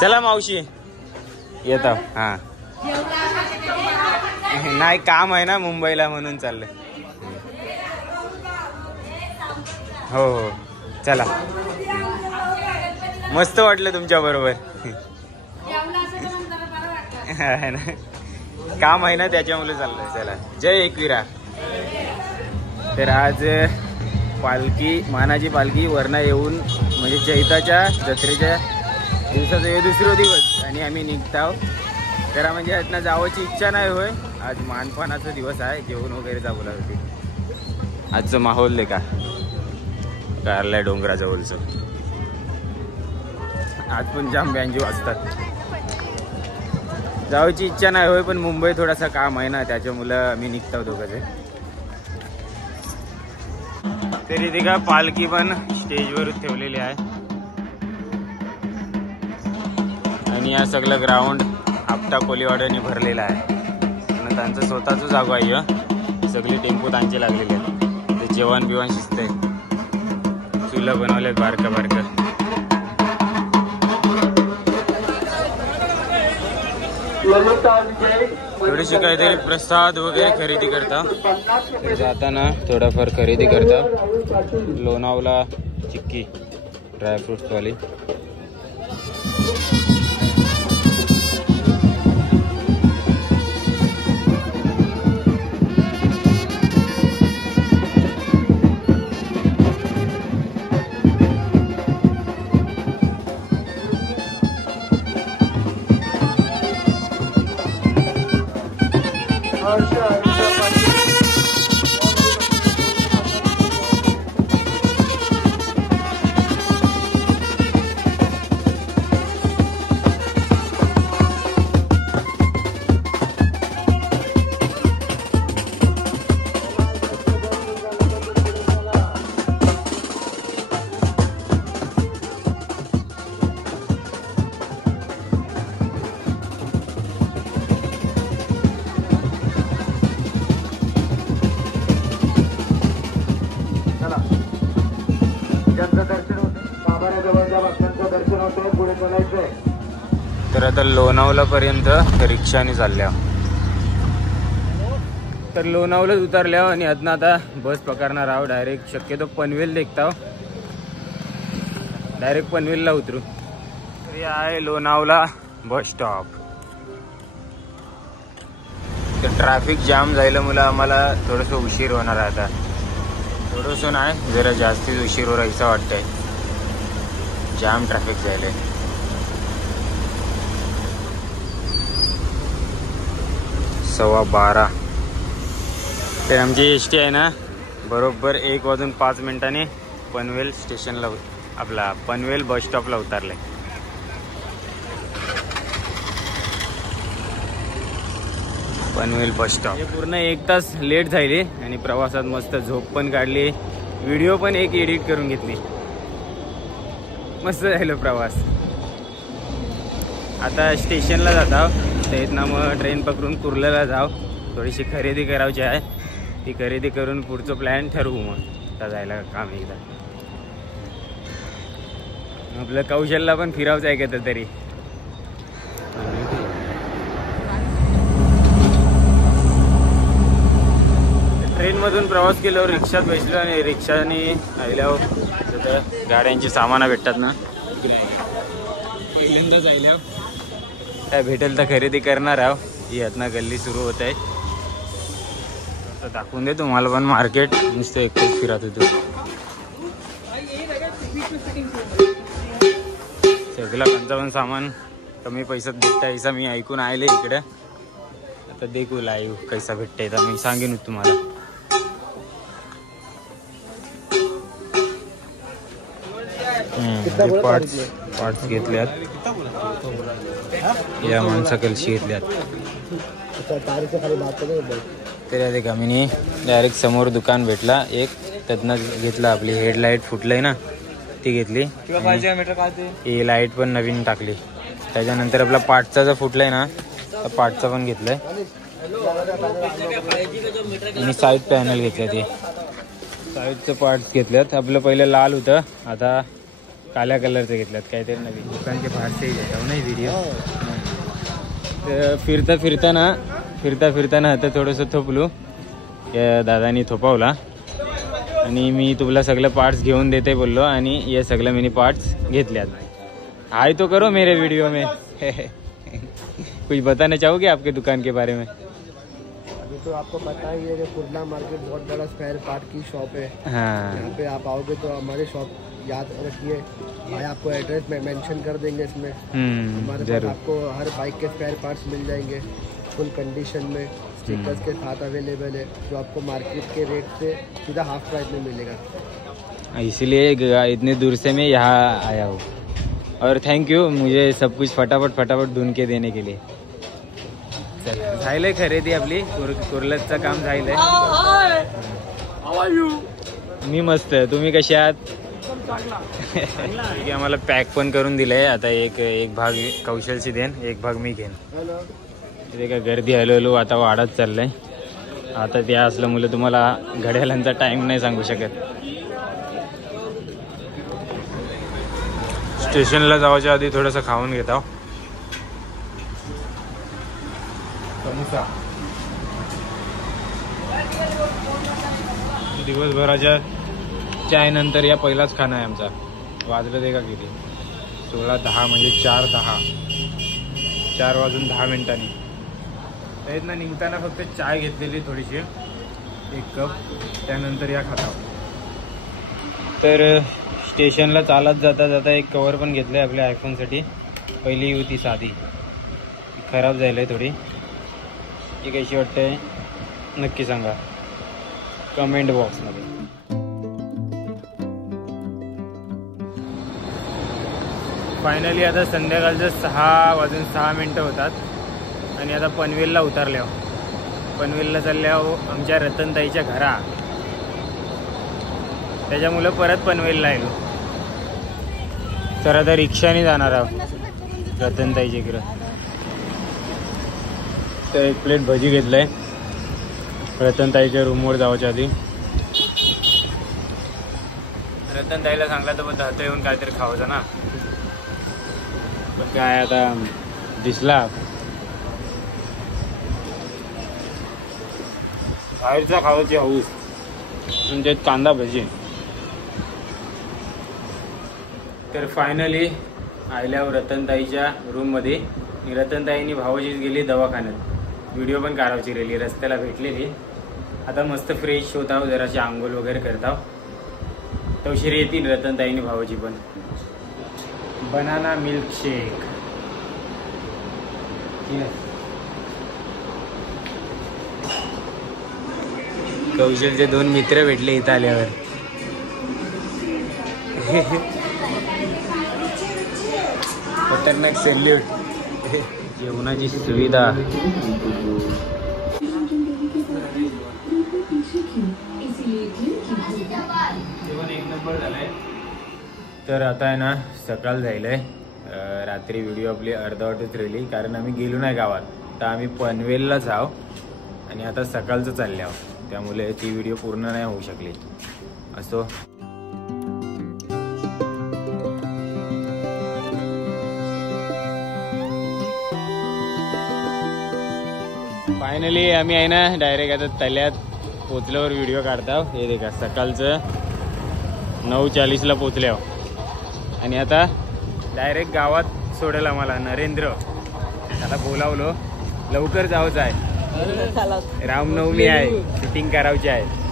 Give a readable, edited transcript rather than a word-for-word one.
चला मावशी येतो. हा नाही काम आहे ना मुंबईला म्हणून चाललंय. हो हो चला. मस्त वाटलं तुमच्या बरोबर. काम आहे ना त्याच्यामुळे चाललंय. चला जय एकविरा. तर आज पालखी मानाची पालखी वरना येऊन म्हणजे चैताच्या जत्रेच्या दिवसाचा हे दुसरा दिवस आणि आम्ही निघताव. जरा म्हणजे यातनं जावायची इच्छा नाही होय. आज मानपानाचा दिवस आहे. जेवण वगैरे जावं लागते. आजचं माहोल दे का कारलाय डोंगराजवळचं. आज पण जाम बँजो असतात. जायची इच्छा नाही होय पण मुंबई थोडासा काम आहे ना त्याच्यामुळं आम्ही निघतो दोघं. तरी ते का पालखी पण स्टेजवर ठेवलेली आहे आणि या सगळं ग्राउंड आपटा कोलीवाड्याने भरलेला आहे. आणि त्यांचं स्वतःच जागा आहे. सगळी टेम्पो त्यांचे लागलेले आहेत. ते जेवण बिवण शिजतंय. चुला बनवले बारका बारका. थोडीशी काहीतरी प्रसाद वगैरे खरेदी करता. जाताना थोडाफार खरेदी करता. लोणावला चिक्की ड्रायफ्रुट्स वाली. तर आता लोणावला पर्यंत रिक्षाने चालल्या. तर लोणावलाच उतरल्या आणि अजून आता बस पकडणार आहोत. डायरेक्ट शक्यतो पनवेल देखता. डायरेक्ट पनवेलला उतरू. तर हे आहे लोणावला बस स्टॉप. तर ट्रॅफिक जाम झाल्यामुळे आम्हाला थोडंसं उशीर होणार आहे. आता थोडंसं नाही जरा जास्तीच उशीर हो राहायचं वाटतंय. जाम ट्रॅफिक झालंय. 12:15. तर आमची एसटी आहे ना बरोबर 1:05 पनवेल स्टेशनला आपला पनवेल बस स्टॉपला उतरले. Panvel bus stop. पूर्ण 1 तास लेट झाली आणि प्रवासात मस्त झोप पण काढली. व्हिडिओ पण एक एडिट करून घेतली. मस्त झालं प्रवास. आता स्टेशनला जाता. इथनं मग ट्रेन पकडून कुर्ल्याला जाव. थोडीशी खरेदी करायची आहे. ती खरेदी करून पुढचं प्लॅन ठरवू. मग आता जायला काम एकदा. आपलं कौशलला पण फिरावचं आहे का तरी. ट्रेनमधून प्रवास केल्यावर रिक्षात बसलो आणि रिक्षाने आल्यावर तिथं गाड्यांची सामानं भेटतात ना. पहिल्यांदाच आल्यावर काय भेटेल तर खरेदी करणार आहो. ही यातना गल्ली सुरू होत आहे. आता दाखवून दे तुम्हाला पण मार्केट. नुसतं एकच फिरत होतो. सगळं कोणतं पण सामान कमी पैशात भेटतं असं मी ऐकून आले इकडे. आता देखू लाईव्ह कैसा भेटतंय तर मी सांगेन तुम्हाला. पार्ट्स घेतल्यात. या माणसाकडची घेतल्यात. तर का मी डायरेक्ट समोर दुकान भेटला एक. त्यातनं घेतला. आपली हेडलाईट फुटलंय ना ती घेतली. ही लाईट पण नवीन टाकली. त्याच्यानंतर आपला पार्टचा जो फुटलाय ना तर पार्टचा पण घेतलाय. आणि साईड पॅनल घेतल्या. ते साईडचं पार्ट्स घेतल्यात. आपलं पहिलं लाल होतं आता काल्या कलरचे घेतल्यात काहीतरी नवीन दुकान के बाहेर से घेतो नाही व्हिडिओ. फिरता फिरताना आता थोडंसं थोपलो दादानी थोपावला आणि मी तुला सगळे पार्ट्स घेऊन देते बोललो आणि ये सगळे मिनी पार्ट्स घेतल्यात. हाय तो करो मेरे वीडियो में. कुछ बताना चाहोगे आपके दुकान के बारे में? अभी तो आपको पता ही है कि कुर्ला मार्केट बहुत बड़ा स्पेयर पार्ट की शॉप है. हाँ, यहाँ पे आप आओगे तो हमारी शॉप याद रखिए. भाई आपको एड्रेस में मेंशन कर देंगे इसमें. हमारे पास आपको हर बाइक के स्पेयर पार्ट्स मिल जाएंगे फुल कंडीशन में, स्टिकर्स के साथ अवेलेबल है, जो आपको मार्केट के रेट से सीधा हाफ प्राइस में मिलेगा. इसीलिए इतने दूर से मैं यहाँ आया हूँ और थैंक यू मुझे सब कुछ फटाफट ढूंढ के देने के लिए. झालंय खरेदी आपली कुर्लतचं काम झालंय. मी मस्त, तुम्ही कसे आहात? ठीक आहे, आम्हाला पॅक पण करून दिलंय. आता एक भाग कौशलची देन, एक भाग मी घेईन. तिथे काय गर्दी हळूहळू आता वाढत चाललंय. आता ते असल्यामुळे तुम्हाला घड्याळांचा टाइम नाही सांगू शकत. स्टेशनला जायच्या आधी थोडंसं खाऊन घेतो. समोसा दिवसभराच्या चाय नंतर या पहिलाच खाना आहे आमचा. वाजलं ते का किती 16:10 म्हणजे 4 वाजून 10 मिनिटांनी. त्यातनं निघताना फक्त चाय घेतलेली थोडीशी 1 कप, त्यानंतर या खाता. तर स्टेशनला चालत जाता एक कवर पण घेतलं आहे आपल्या आयफोनसाठी. पहिली होती साधी, खराब झाली आहे थोडी. ही कशी वाटते नक्की सांगा कमेंट बॉक्समध्ये. फायनली आता संध्याकाळचं 6 वाजून 6 मिनटं होतात आणि आता पनवेलला उतरल्या. पनवेलला चालल्या आमच्या रतनताईच्या घरा. त्याच्यामुळं परत पनवेलला आलो. तर आता रिक्षाने जाणार आहोत रतनताईच्या इकडं. तर 1 प्लेट भजी घेतलंय रतनताईच्या रूमवर जायच्या आधी. रतनताईला सांगला तर मग हात येऊन काहीतरी खावचं ना. पण काय आता दिसला बाहेरचा खावायची हौस म्हणजे कांदा भजी. तर फायनली आल्यावर रतनताईच्या रूममध्ये. रतनताईनी भावाचीच गेली दवाखान्यात. व्हिडिओ पण काढायची राहिली, रस्त्याला भेटलेली. आता मस्त फ्रेश होत आहो, जराशी आंघोळ वगैरे करत आहो. तवशिरी येतील रतनताईनी भावाची पण. Banana milk shake. कौशलचे 2 मित्र भेटले इथं आल्यावर. खतरनाक सॅल्यूट. जेवणाची सुविधा. तर आता आहे ना सकाळ झालंय. रात्री व्हिडिओ आपली अर्धवटच राहिली कारण आम्ही गेलो नाही गावात. तर आम्ही पनवेललाच आहो आणि आता सकाळचं चालले आहोत, त्यामुळे ती व्हिडिओ पूर्ण नाही होऊ शकली. असो, फायनली आम्ही आहे ना डायरेक्ट आता तल्यात पोचल्यावर व्हिडिओ काढता. हे देखा सकाळचं 9:40ला पोचले आहो आणि आता डायरेक्ट गावात सोडेल आम्हाला नरेंद्र. त्याला बोलावलो लवकर जाऊच आहे, रामनवमी आहे, शूटिंग करायची आहे.